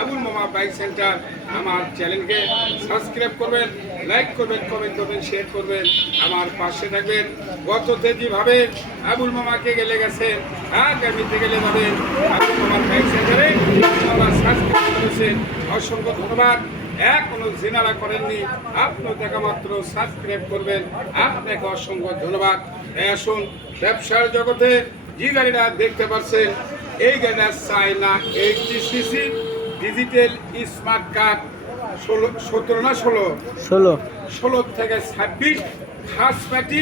আবুল মামা bike centre আমার চ্যানেলকে সাবস্ক্রাইব করবেন, লাইক করবেন কমেন্ট করবেন শেয়ার করবেন। আমার পাশে থাকবেন গত যেভাবে আবুল মামাকে গেলে গেছেন আগামীতে গেলে যাবেন আবুল মামার বাইক সেন্টারে। আমার সাবস্ক্রাইব করেছেন অসংখ্য ধন্যবাদ। এখনও জেনারা করেননি। আপনিও দেখা মাত্র সাবস্ক্রাইব করবেন। আপনাকে অসংখ্য ধন্যবাদ। আসুন, ব্যবসার জগতে যে গাড়িটা দেখতে পাচ্ছেন এই গাড়িটা China CC digital smart card ষোলো সতেরো না ষোলো? ষোলো। ষোলো থেকে ছাব্বিশ ফার্স্ট পার্টি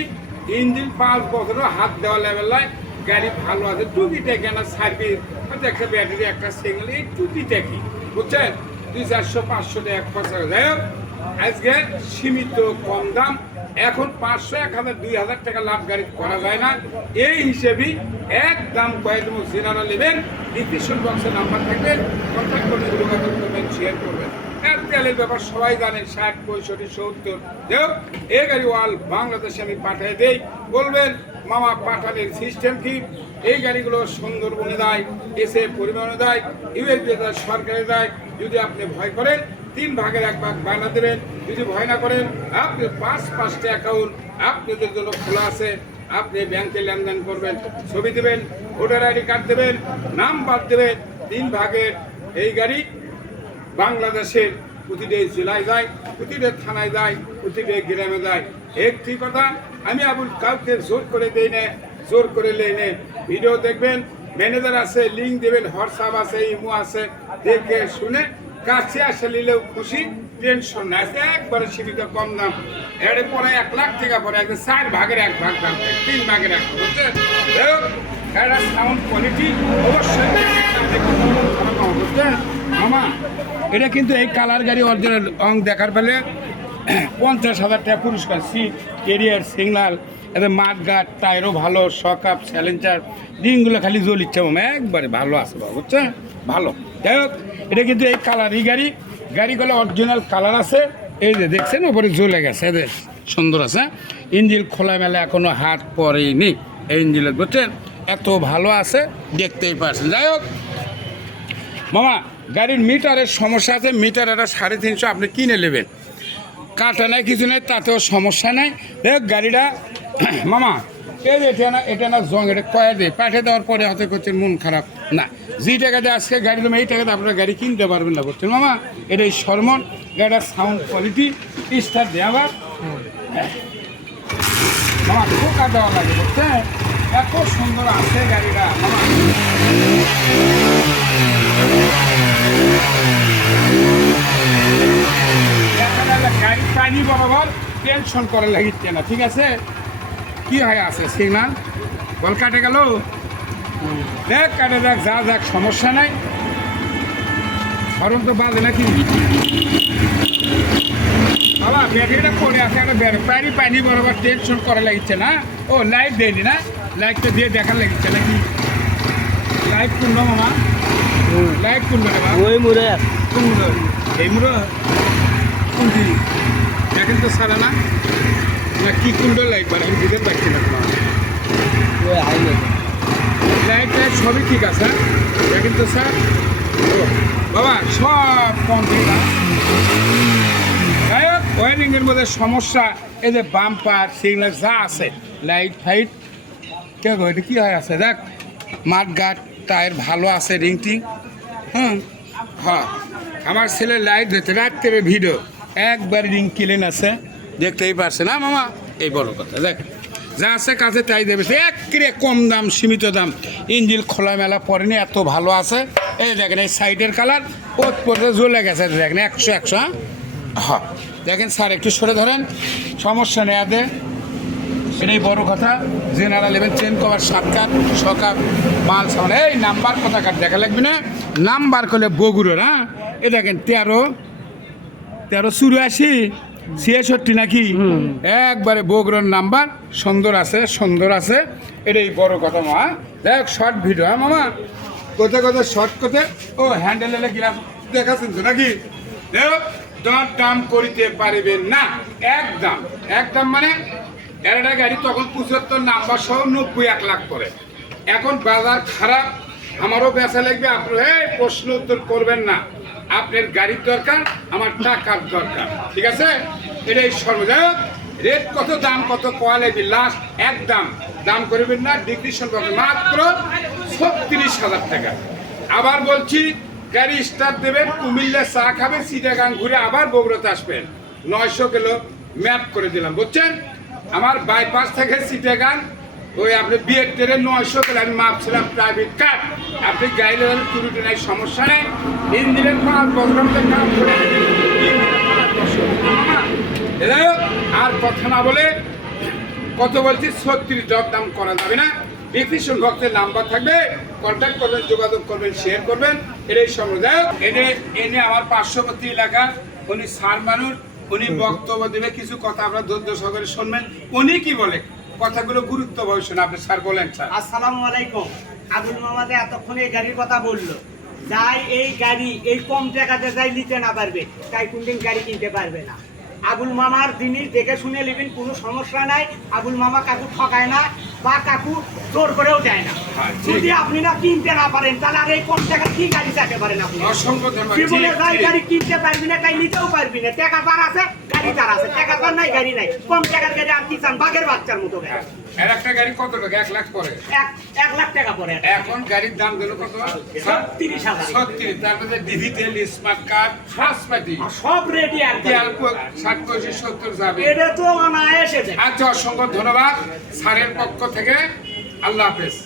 ইঞ্জিন পাঁচ বছরও হাত দেওয়া লেভেলায় গাড়ি ভালো আছে টুকিটা কেন সার্ভিস হয়তো একটা ব্যাটারি একটা সিঙ্গেল এই টুকিটা কি বুঝছেন? দুই চারশো পাঁচশো টাকা খরচা। যাই হোক আজকে সীমিত কম দাম এখন পাঁচশো, এক হাজার, দুই হাজার টাকা লাভ গাড়ি করা যায় না। এই হিসেবেই এক দাম কয়েকজন জেনারা নেবেন ডিসক্রিপশন বক্সে নাম্বার থাকবে কন্ট্যাক্ট করে যোগাযোগ করবেন শেয়ার করবেন। এক তেলের ব্যাপার, সবাই জানেন, ষাট, পঁয়ষট্টি, সত্তর। দেও এই গাড়ি ওয়াল বাংলাদেশে আমি পাঠিয়ে দেই। বলবেন, মামা, পাঠানের সিস্টেম কি? এই গাড়িগুলো সুন্দরবনে দেয় এসে পরিবহনে দেয় ইউএসবি দেয় সরকারে দেয়। যদি আপনি ভয় করেন তিন ভাগের এক ভাগ বানা দেবেন। যদি ভয় না করেন, আপনি পাঁচ পাঁচটা অ্যাকাউন্ট আপনাদের জন্য খোলা আছে। আপনি ব্যাংকে লেনদেন করবেন, ছবি দেবেন ভোটার আইডি কার্ড দেবেন, নাম্বার দেবেন, তিন ভাগের এই গাড়ি বাংলাদেশের প্রতিটি জেলায় যায়, প্রতিটি থানায় যায়, প্রতিটি গ্রামে যায়। একটি কথা, আমি আবুল কাউকে জোর করে দেই না, জোর করে লেই নে। ভিডিও দেখবেন ম্যানেজার আছে লিঙ্ক দেবেন হোয়াটসঅ্যাপ আছে ইমো আছে, দেখে শুনে কাছে আসে নিলেও খুশি, টেনশন আছে একবারে সীমিত কম দাম। এর পরে এক লাখ টাকা পরে একদম চার ভাগের এক ভাগ দাম, তিন ভাগের এক ভাগ সাউন্ড কোয়ালিটি অবশ্যই মামা, এটা কিন্তু এই কালার গাড়ি অরিজিনাল অং দেখার পেলে পঞ্চাশ হাজার টাকা পুরস্কার সিট কেরিয়ার সিগনাল এদের মাঠ গার্ড টায়ারও ভালো শক আপ স্যালেঞ্চার রিংগুলো খালি জল ইচ্ছে মামা একবারে ভালো আছে বাবা বুঝছেন ভালো। যাই হোক, এটা কিন্তু এই কালারই গাড়ি। গাড়িগুলো অরিজিনাল কালার আছে। এই যে দেখছেন ওপরে জ্বলে গেছে এদের সুন্দর আছে। ইঞ্জিল খোলামেলা, এখনও হাত পরেনি এই ইঞ্জিলের বুঝছেন? এত ভালো আছে, দেখতেই পারছেন। যাই হোক, মামা, গাড়ির মিটারের সমস্যা আছে। মিটার একটা সাড়ে তিনশো আপনি কিনে নেবেন। কাটা নাই, কিছু নেই, তাতেও সমস্যা নাই। দেখ গাড়িটা মামা যে এটা না এটা না জং, এটা কয়া দিয়ে পাঠিয়ে দেওয়ার পরে হয়তো করছেন মন খারাপ। না যে টাকাতে আজকে গাড়ি নেবেন, এই টাকাতে আপনারা গাড়ি কিনতে পারবেন না বলছেন। মামা, এটা এই সরমন গাড়িটার সাউন্ড কোয়ালিটি স্টার দেওয়ার মামা দেওয়া লাগে এত সুন্দর গাড়িটা গাড়ি টেনশন করে লাগিচ্ছে না ঠিক আছে? কি হয় আছে? সিগনাল বল কাটে গেল? দেখ কাটে দেখ যা দেখ সমস্যা নাই। হরম তো বাজে নাকি? বাবা ব্যাটারিটা পড়ে আছে একটা পানি পানি বরাবর টেনশন করে লাগিচ্ছে না? ও লাইট দেয়নি না? লাইটটা দিয়ে দেখার লাগিচ্ছে নাকি? লাইট কোন মামা। লাইট কোন রে ওই মুড়ে। কোন মুড়ো? এই মুড়ো। কোনটি? দেখেন তো সারা না? না, কি কুন্ডল লাইট বার আমি দিতে পারছি না ওই লাইট সবই ঠিক আছে হ্যাঁ? দেখেন তো স্যার বাবা, সব কমপ্লিট যাই হোক ওয়ারিংয়ের মধ্যে সমস্যা, এই যে বাম্পার সিগন্যাল যা আছে লাইট ফাইট কে এটা কী হয় আছে? দেখ, মাঠ গাট টায়ার ভালো আছে রিং টিং হ্যাঁ হ্যাঁ আমার ছেলে লাইট ধরতে রাত করে ভিডিও একবার রিং ক্লিন আছে। দেখতেই পারছে না মামা? এই বড় কথা দেখ। যা আছে কাছে তাই দেবে। সে একেবারে কম দাম সীমিত দাম। ইঞ্জিল খোলামেলা পরেনি এত ভালো আছে। এই দেখেন এই সাইডের কালার ওত পরে জ্বলে গেছে দেখেন একশো একশো হ্যাঁ? হ্যাঁ। দেখেন স্যার একটু সরে ধরেন। সমস্যা নেই আদে। এটাই বড় কথা। জেনারা নেবেন চেন কভার সাত কাপ ছ কাপ মাল সামান এই নাম্বার কথা কাট দেখা লাগবে না? নাম্বার করলে বগুড়োর হ্যাঁ? এ দেখেন তেরো তেরো চুরাশি। ছিয়াষট্টি নাকি? একবারে বগুড়ার নাম্বার। সুন্দর আছে সুন্দর আছে। এটাই বড় কথা, মা। দেখ শর্ট ভিডিও হ্যাঁ মামা? কোথায় কোথায় শর্ট কোথায় ও হ্যান্ডেল গিলাস দেখাচ্ছেন তো নাকি? দাম করিতে পারিবেন না। একদম। একদম মানে একটা গাড়ি তখন পঁচাত্তর নাম্বার সহ নব্বই এক লাখ করে এখন বাজার খারাপ, আমারও বেচা লাগবে। আপনি, এই প্রশ্ন উত্তর করবেন না। আপনার গাড়ির দরকার, আমার টাকার দরকার। ঠিক আছে? এটাই সর্বদা রেট কত, দাম কত কোয়ালিটি লাস্ট এক দাম। দাম করবেন না ডিগ্রি সম্পর্ক মাত্র ছত্রিশ হাজার টাকা। আবার বলছি, গাড়ি স্টার দেবেন কুমিল্লা চা খাবেন সিটাগাং ঘুরে আবার বগুড়াতে আসবেন। নয়শো কিলো ম্যাপ করে দিলাম, বুঝছেন? আমার বাইপাস থেকে সিটাগাং ওই আপনি বিয়ের ট্রেনে নয়শো কিলো, আমি মাপছিলাম প্রাইভেট কার আপনি গাড়ি টুরিটি নাই সমস্যা নেই। ইঞ্জিনের পাঁচ বছর কাজ করে ইঞ্জিনের পাঁচ বছর। এরা আর কথা না বলে কত বলছি ছত্রিশ দর দাম করা যাবে না। বিকৃষ্ণ ভক্তের নাম্বার থাকবে। কন্ট্যাক্ট করবেন যোগাযোগ করবেন শেয়ার করবেন। এটাই সমুদায়। এনে এনে আমার পার্শ্ববর্তী এলাকা উনি সার মানুষ উনি বক্তব্য দেবে কিছু কথা আপনার ধৈর্য সহকারে শুনবেন। উনি কি বলে? কথাগুলো গুরুত্ব ভবিষ্যৎ আপনি স্যার বলেন স্যার। আসসালামু আলাইকুম। আবুল মামাদে এতক্ষণ এই গাড়ির কথা বলল। যাই এই গাড়ি এই কম টাকাতে যাই নিতে না পারবে তাই কোনদিন গাড়ি কিনতে পারবে না। আবুল মামার জিনিস দেখে শুনে নেবেন কোনো সমস্যা নাই। আবুল মামা কাকু ঠকায় না বা কাকু জোর করেও যায় না। হ্যাঁ, যদি আপনি না কিনতে না পারেন তাহলে আর এই কম টাকা কি গাড়ি চাইতে পারেন আপনি? জীবনে যাই গাড়ি কিনতে পারবি না তাই নিতেও পারবি না। টাকা তার আছে গাড়ি তার আছে। টাকা তার নাই গাড়ি নাই। কম টাকার গাড়ি আর কি চান? বাঘের বাচ্চার মতো গাড়ি। এর একটা গাড়ি কত টাকা এক লাখ পরে। এক লাখ টাকা পরে এখন গাড়ির দাম দিল কত? ছত্রিশ হাজার। ছত্রিশ। তারপরে ডিজিটাল স্মার্ট কার্ড সব রেডি ষাট পঁচিশ সত্তর যাবে। এটা তো অনায়াসে আচ্ছা অসংখ্য ধন্যবাদ স্যারের পক্ষ থেকে। আল্লাহ হাফেজ।